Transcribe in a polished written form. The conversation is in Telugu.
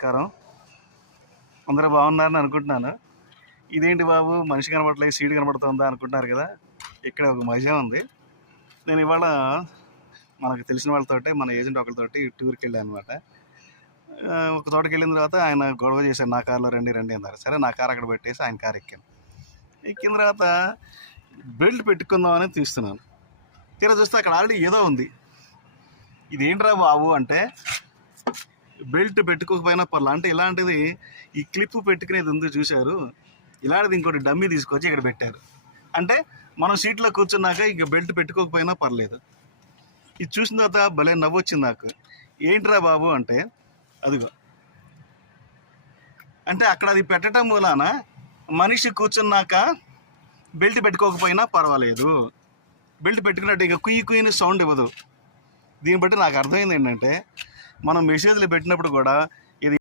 నమస్కారం. అందరూ బాగున్నారని అనుకుంటున్నాను. ఇదేంటి బాబు మనిషి కనబడట్లేదు, సీడ్ కనబడుతుందా అనుకుంటున్నారు కదా. ఇక్కడ ఒక మజా ఉంది. నేను ఇవాళ మనకు తెలిసిన వాళ్ళతోటి, మన ఏజెంట్ ఒకరితోటి టూర్కి వెళ్ళాను అనమాట. ఒక చోటుకి వెళ్ళిన తర్వాత ఆయన గొడవ చేశారు, నా కార్లో రండి రండి అన్నారు. సరే నా కార్ అక్కడ పెట్టేసి ఆయన కార్ ఎక్కాను. ఎక్కిన తర్వాత బెల్ట్ పెట్టుకుందామని తీస్తున్నాను. తీరా చూస్తే అక్కడ ఆల్రెడీ ఏదో ఉంది. ఇదేంట్రా బాబు అంటే, బెల్ట్ పెట్టుకోకపోయినా పర్లా అంటే ఇలాంటిది ఈ క్లిప్ పెట్టుకునేది ఉంది చూశారు, ఇలాంటిది ఇంకోటి డమ్మీ తీసుకొచ్చి ఇక్కడ పెట్టారు. అంటే మనం సీట్లో కూర్చున్నాక ఇక బెల్ట్ పెట్టుకోకపోయినా పర్లేదు. ఇది చూసిన తర్వాత భలే నవ్వొచ్చింది నాకు. ఏంట్రా బాబు అంటే, అదిగో అంటే అక్కడ అది పెట్టడం మూలాన మనిషి కూర్చున్నాక బెల్ట్ పెట్టుకోకపోయినా పర్వాలేదు, బెల్ట్ పెట్టుకున్నట్టు ఇక కుయ్యి కుయ్యని సౌండ్ ఇవ్వదు. దీన్ని బట్టి నాకు అర్థమైంది ఏంటంటే, మనం మెసేజ్లు పెట్టినప్పుడు కూడా